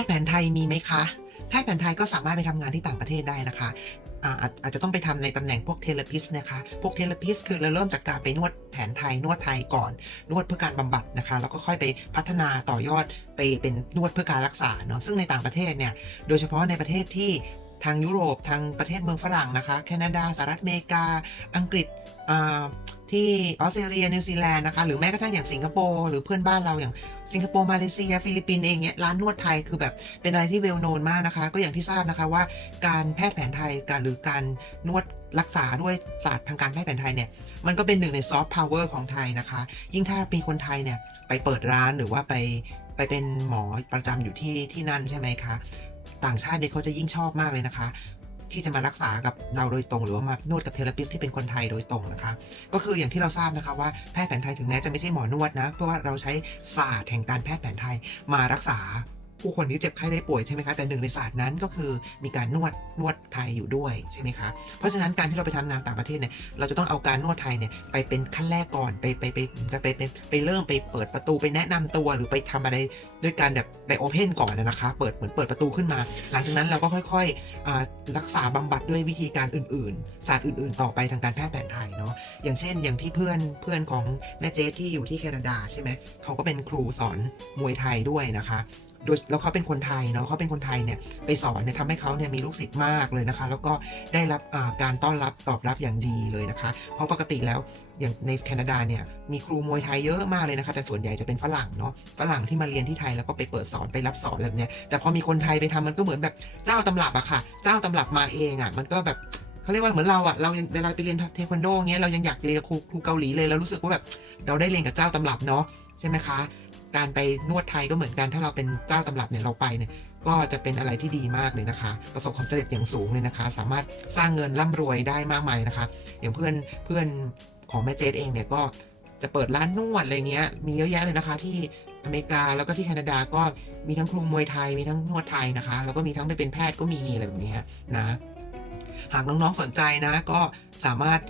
ทย์แผนไทยมีไหมคะ แพทย์แผนไทยก็สามารถไปทำงานที่ต่างประเทศได้นะคะอาอาจจะต้องไปทำในตำแหน่งพวกเทเลพิสนะคะ พวกเทเลพิสคือเราเริ่มจากการไปนวดแผนไทยนวดไทยก่อน นวดเพื่อการบำบัดนะคะ แล้วก็ค่อยไปพัฒนาต่อยอดไปเป็นนวดเพื่อการรักษาเนาะ ซึ่งในต่างประเทศเนี่ย โดยเฉพาะในประเทศที่ทางยุโรปทางประเทศเมืองฝรั่งนะคะ แคนาดา สหรัฐอเมริกา อังกฤษ ที่ออสเตรเลียนิวซีแลนด์นะคะ หรือแม้กระทั่งอย่างสิงคโปร์หรือเพื่อนบ้านเราอย่างสิงคโปร์มาเลเซีย ฟิลิปปินส์เองเนี่ยร้านนวดไทยคือแบบเป็นอะไรที่เวลโนนมากนะคะ ก็อย่างที่ทราบนะคะว่าการแพทย์แผนไทยการหรือการนวดรักษาด้วยศาสตร์ทางการแพทย์แผนไทยเนี่ย มันก็เป็นหนึ่งในซอฟต์พาวเวอร์ของไทยนะคะ ยิ่งถ้ามีคนไทยเนี่ย ไปเปิดร้านหรือว่าไปไปเป็นหมอประจำอยู่ที่ที่นั่นใช่ไหมคะ ต่างชาติเนี่ยเขาจะยิ่งชอบมากเลยนะคะ ที่จะมารักษากับเราโดยตรง หรือว่ามานวดกับเทเลปิสที่เป็นคนไทยโดยตรงนะคะ ก็คืออย่างที่เราทราบนะคะว่าแพทย์แผนไทยถึงแม้จะไม่ใช่หมอนวดนะเพราะว่าเราใช้ศาสตร์แห่งการแพทย์แผนไทยมารักษา ผู้คนที่เจ็บไข้ได้ป่วยใช่ไหมคะแต่หนึ่งในศาสตร์นั้นก็คือมีการนวดนวดไทยอยู่ด้วยใช่ไหมคะเพราะฉะนั้นการที่เราไปทำงานต่างประเทศเนี่ยเราจะต้องเอาการนวดไทยเนี่ยไปเป็นขั้นแรกก่อนไปไปไปไปไปไปไปเริ่มไปเปิดประตูไปแนะนำตัวหรือไปทำอะไรด้วยการแบบไปโอเพนก่อนนะคะ เปิดเหมือนเปิดประตูขึ้นมา หลังจากนั้นเราก็ค่อยๆอ่ารักษาบำบัดด้วยวิธีการอื่น ๆ ศาสตร์อื่น ๆ ต่อไปทางการแพทย์แผนไทยเนาะอย่างเช่น อย่างที่เพื่อนเพื่อนของแม่เจที่อยู่ที่แคนาดาใช่ไหมเขาก็เป็นครูสอนมวยไทยด้วยนะคะ โดยแล้วเขาเป็นคนไทยเนาะเขาเป็นคนไทยเนี่ยไปสอนเนี่ยทำให้เขาเนี่ยมีลูกศิษย์มากเลยนะคะ แล้วก็ได้รับการต้อนรับตอบรับอย่างดีเลยนะคะ เพราะปกติแล้วอย่างในแคนาดาเนี่ยมีครูมวยไทยเยอะมากเลยนะคะ แต่ส่วนใหญ่จะเป็นฝรั่งเนาะฝรั่งที่มาเรียนที่ไทยแล้วก็ไปเปิดสอนไปรับสอนแบบเนี้ยแต่พอมีคนไทยไปทำมันก็เหมือนแบบเจ้าตำรับอะค่ะ เจ้าตำรับมาเองอะมันก็แบบเขาเรียกว่าเหมือนเราอะเรายังเวลาไปเรียนเทควันโดเงี้ยเรายังอยากเรียนครูครูเกาหลีเลยเรารู้สึกว่าแบบเราได้เรียนกับเจ้าตำรับเนาะใช่ไหมคะ การไปนวดไทยก็เหมือนกัน ถ้าเราเป็นเจ้าตำรับเนี่ยเราไปเนี่ยก็จะเป็นอะไรที่ดีมากเลยนะคะ ประสบความสำเร็จอย่างสูงเลยนะคะ สามารถสร้างเงินร่ำรวยได้มากมายนะคะ อย่างเพื่อนเพื่อนของแม่เจดเองเนี่ยก็จะเปิดร้านนวดอะไรเงี้ยมีเยอะแยะเลยนะคะที่อเมริกาแล้วก็ที่แคนาดาก็มีทั้งครูมวยไทยมีทั้งนวดไทยนะคะ แล้วก็มีทั้งไปเป็นแพทย์ก็มีอะไรแบบนี้นะ หากน้องๆสนใจนะ ก็สามารถ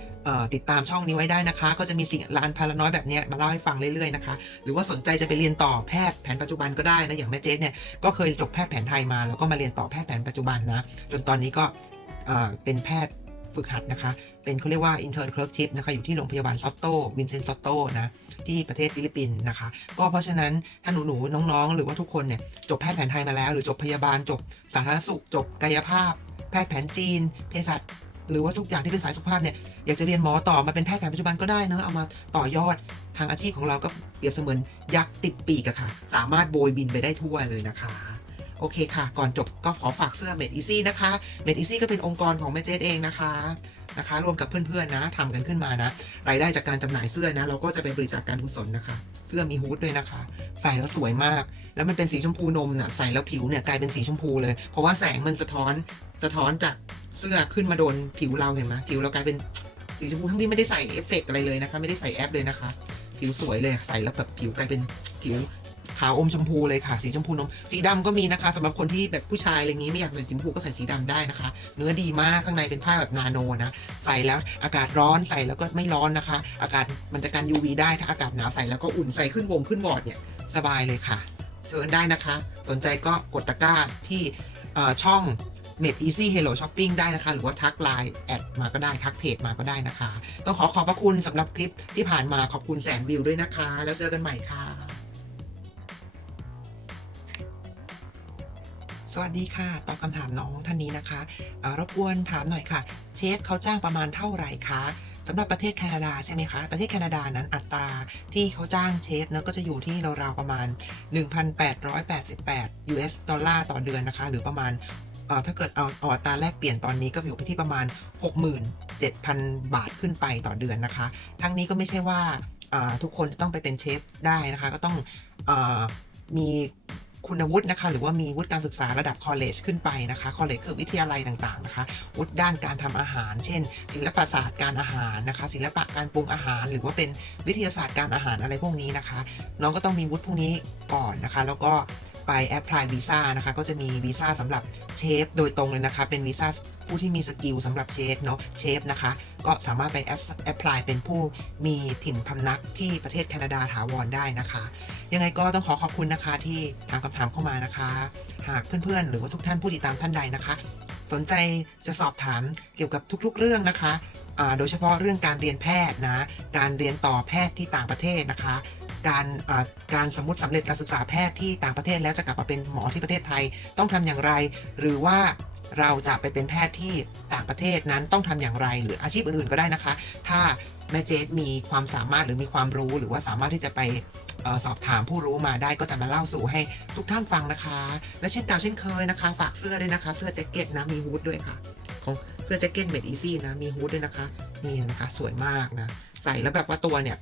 ติดตามช่องนี้ไว้ได้นะคะ ก็จะมีสิ่งลานพาราน้อยแบบนี้มาเล่าให้ฟังเรื่อยๆนะคะ หรือว่าสนใจจะไปเรียนต่อแพทย์แผนปัจจุบันก็ได้นะอย่างแม่เจสเนี่ยก็เคยจบแพทย์แผนไทยมา แล้วก็มาเรียนต่อแพทย์แผนปัจจุบันนะจนตอนนี้ก็เป็นแพทย์ฝึกหัดนะคะ เป็นเขาเรียกว่า intern clerkship นะคะ อยู่ที่โรงพยาบาลซอตโตวินเซนซอตโตนะ ที่ประเทศฟิลิปปินส์นะคะ ก็เพราะฉะนั้น ถ้าหนูๆ น้องๆ หรือว่าทุกคนเนี่ย จบแพทย์แผนไทยมาแล้ว หรือจบพยาบาล จบสาธารณสุข จบกายภาพ แพทย์แผนจีน เภสัช หรือว่าทุกอย่างที่เป็นสายสุขภาพเนี่ยอยากจะเรียนหมอต่อมาเป็นแพทย์แผนปัจจุบันก็ได้เนอะเอามาต่อยอดทางอาชีพของเราก็เปรียบเสมือนยักษ์ติดปีกอะค่ะ สามารถโบยบินไปได้ทั่วเลยนะคะโอเคค่ะ ก่อนจบก็ขอฝากเสื้อ Made Easy นะคะ Made Easy ก็เป็นองค์กรของแม่เจดเองนะคะนะคะรวมกับเพื่อนๆนะทำกันขึ้นมานะ รายได้จากการจำหน่ายเสื้อนะ เราก็จะไปบริจาคการกุศลนะคะ เสื้อมีฮูดด้วยนะคะ ใส่แล้วสวยมาก แล้วมันเป็นสีชมพูนมน่ะใส่แล้วผิวเนี่ยกลายเป็นสีชมพูเลย เพราะว่าแสงมันสะท้อนสะท้อนจาก เสื้อขึ้นมาโดนผิวเราเห็นไหมผิวเรากลายเป็นสีชมพูทั้งที่ไม่ได้ใส่เอฟเฟกต์อะไรเลยนะคะ ไม่ได้ใส่แอปเลยนะคะ ผิวสวยเลยใส่แล้วแบบผิวกลายเป็นผิวขาวอมชมพูเลยค่ะ สีชมพูนมสีดำก็มีนะคะสำหรับคนที่แบบผู้ชายอะไรอย่างนี้ไม่อยากใส่สีชมพูก็ใส่สีดำได้นะคะ เนื้อดีมากข้างในเป็นผ้าแบบนาโนนะ ใส่แล้วอากาศร้อนใส่แล้วก็ไม่ร้อนนะคะ อากาศมันจะกัน UV ได้ถ้าอากาศหนาวใส่แล้วก็อุ่นใส่ขึ้นวงขึ้นบอร์ดเนี่ยสบายเลยค่ะ เชิญได้นะคะ สนใจก็กดตะกร้าที่ช่อง Made Easy Hello Shopping ได้นะคะ หรือว่าทักไลน์แอดมาก็ได้ทักเพจมาก็ได้นะคะ ต้องขอขอบพระคุณสำหรับคลิปที่ผ่านมาขอบคุณแสนวิวด้วยนะคะ แล้วเจอกันใหม่ค่ะ สวัสดีค่ะ ตอบคำถามน้องท่านนี้นะคะรบกวนถามหน่อยค่ะ เชฟเขาจ้างประมาณเท่าไหร่คะสำหรับประเทศแคนาดาใช่ไหมคะ ประเทศแคนาดานั้นอัตราที่เขาจ้างเชฟเนะก็จะอยู่ที่ราวๆประมาณ 1,888 US ดอลลาร์ต่อเดือนนะคะ หรือประมาณ ถ้าเกิดเอาเอาอัตราแลกเปลี่ยนตอนนี้ก็อยู่ที่ประมาณ 67,000 บาทขึ้นไปต่อเดือนนะคะ ทั้งนี้ก็ไม่ใช่ว่าทุกคนจะต้องไปเป็นเชฟได้นะคะ ก็ต้องอมีคุณวุฒินะคะ หรือว่ามีวุฒิการศึกษาระดับคอลเลจขึ้นไปนะคะคอลเลจคือวิทยาลัยต่างๆนะคะ วุฒิด้านการทำอาหาร เช่น ศิลปศาสตร์การอาหารนะคะ ศิลปะการปรุงอาหาร หรือว่าเป็นวิทยาศาสตร์การอาหารอะไรพวกนี้นะคะ น้องก็ต้องมีวุฒิพวกนี้ก่อนนะคะ แล้วก็ ไปแอ p พลายวีซ่านะคะ ก็จะมีวีซ่าสำหรับเชฟโดยตรงเลยนะคะ เป็นวีซ่าผู้ที่มีสกิลสำหรับเชฟเนาะเชฟนะคะ ก็สามารถไปแอ p พลายเป็นผู้มีถิ่นพำนักที่ประเทศแคนาดาถาวรได้นะคะ ยังไงก็ต้องขอขอบคุณนะคะที่ถามคำถามเข้ามานะคะ หากเพื่อนๆ หรือว่าทุกท่านผู้ติดตามท่านใดนะคะ สนใจจะสอบถามเกี่ยวกับทุกๆ เรื่องนะคะโดยเฉพาะเรื่องการเรียนแพทย์นะ การเรียนต่อแพทย์ที่ต่างประเทศนะคะ การอ่าการสมมติสำเร็จการศึกษาแพทย์ที่ต่างประเทศแล้วจะกลับมาเป็นหมอที่ประเทศไทยต้องทำอย่างไร หรือว่าเราจะไปเป็นแพทย์ที่ต่างประเทศนั้นต้องทำอย่างไร หรืออาชีพอื่นๆก็ได้นะคะ ถ้าแม่เจสมีความสามารถหรือมีความรู้หรือว่าสามารถที่จะไปออสอบถามผู้รู้มาได้ก็จะมาเล่าสู่ให้ทุกท่านฟังนะคะ และเช่นเก่าเช่นเคยนะคะ ฝากเสื้อด้วยนะคะ เสื้อแจ็คเก็ตนะมีฮูดด้วยค่ะของเสื้อแจ็คเก็ตเมดอีซี่นะมีฮูดด้วยนะคะนี่นะคะ สวยมากนะ ใส่แล้วแบบว่าตัวเนี่ย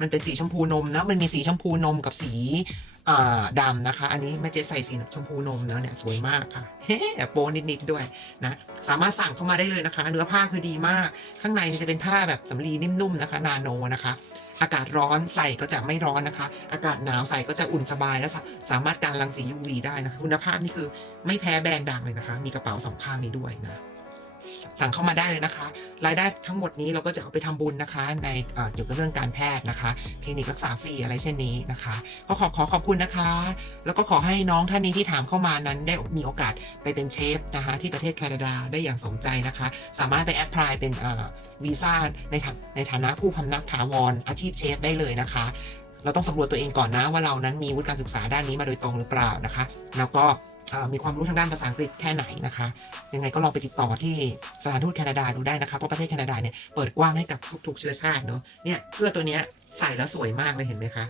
มันเป็นสีชมพูนมนะ มันมีสีชมพูนมกับสีอ่าดำนะคะ อันนี้แม่เจ๊ใส่สีชมพูนมแล้วเนี่ยสวยมากค่ะ เฮ้โปนิดๆด้วยนะ สามารถสั่งเข้ามาได้เลยนะคะ เนื้อผ้าคือดีมาก ข้างในจะเป็นผ้าแบบสำลีนิ่มๆนะคะ นาโนนะคะ อากาศร้อนใส่ก็จะไม่ร้อนนะคะ อากาศหนาวใส่ก็จะอุ่นสบายและสามารถกันรังสี UV ได้นะคะ คุณภาพนี่คือไม่แพ้แบรนด์ดังเลยนะคะ มีกระเป๋าสองข้างนี้ด้วยนะ สั่งเข้ามาได้เลยนะคะ รายได้ทั้งหมดนี้เราก็จะเอาไปทำบุญนะคะ ในเกี่ยวกับเรื่องการแพทย์นะคะคลินิกรักษาฟรีอะไรเช่นนี้นะคะก็ขอขอขอบคุณนะคะ แล้วก็ขอให้น้องท่านนี้ที่ถามเข้ามานั้นได้มีโอกาสไปเป็นเชฟนะคะ ที่ประเทศแคนาดาได้อย่างสมใจนะคะ สามารถไปแอพพลายเป็นวีซ่าในฐาในฐานะผู้พำนักถาวรอาชีพเชฟได้เลยนะคะ เราต้องสำรวจตัวเองก่อนนะว่าเรานั้นมีวุฒิการศึกษาด้านนี้มาโดยตรงหรือเปล่านะคะ แล้วก็ มีความรู้ทางด้านภาษาอังกฤษแค่ไหนนะคะ ยังไงก็ลองไปติดต่อที่สถานทูตแคนาดาดูได้นะคะเพราะประเทศแคนาดาเนี่ยเปิดกว้างให้กับทุกๆเชื้อชาติเนาะเนี่ยเสื้อตัวเนี้ยใส่แล้วสวยมากเลยเห็นไหมคะ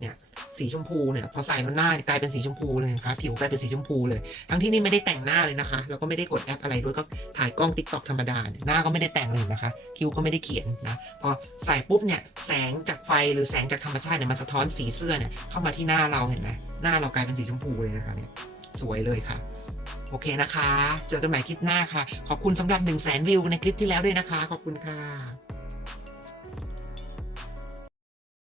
เนี่ยสีชมพูเนี่ยพอใส่แล้วหน้าเนี่ยกลายเป็นสีชมพูเลยนะคะผิวกลายเป็นสีชมพูเลย ทั้งที่นี่ไม่ได้แต่งหน้าเลยนะคะ แล้วก็ไม่ได้กดแอปอะไรด้วยก็ถ่ายกล้องติ๊กต็อกธรรมดาหน้าก็ไม่ได้แต่งเลยนะคะ คิ้วก็ไม่ได้เขียนนะพอใส่ปุ๊บเนี่ยแสงจากไฟหรือแสงจากธรรมชาติเนี่ยมันสะท้อนสีเสื้อเนี่ยเข้ามาที่หน้าเราเห็นไหมหน้าเรากลายเป็นสีชมพูเลยนะคะเนี่ย สวยเลยค่ะ โอเคนะคะ เจอกันใหม่คลิปหน้าค่ะ ขอบคุณสำหรับ1 0 0 0 0แสนวิวในคลิปที่แล้วด้วยนะคะ ขอบคุณค่ะ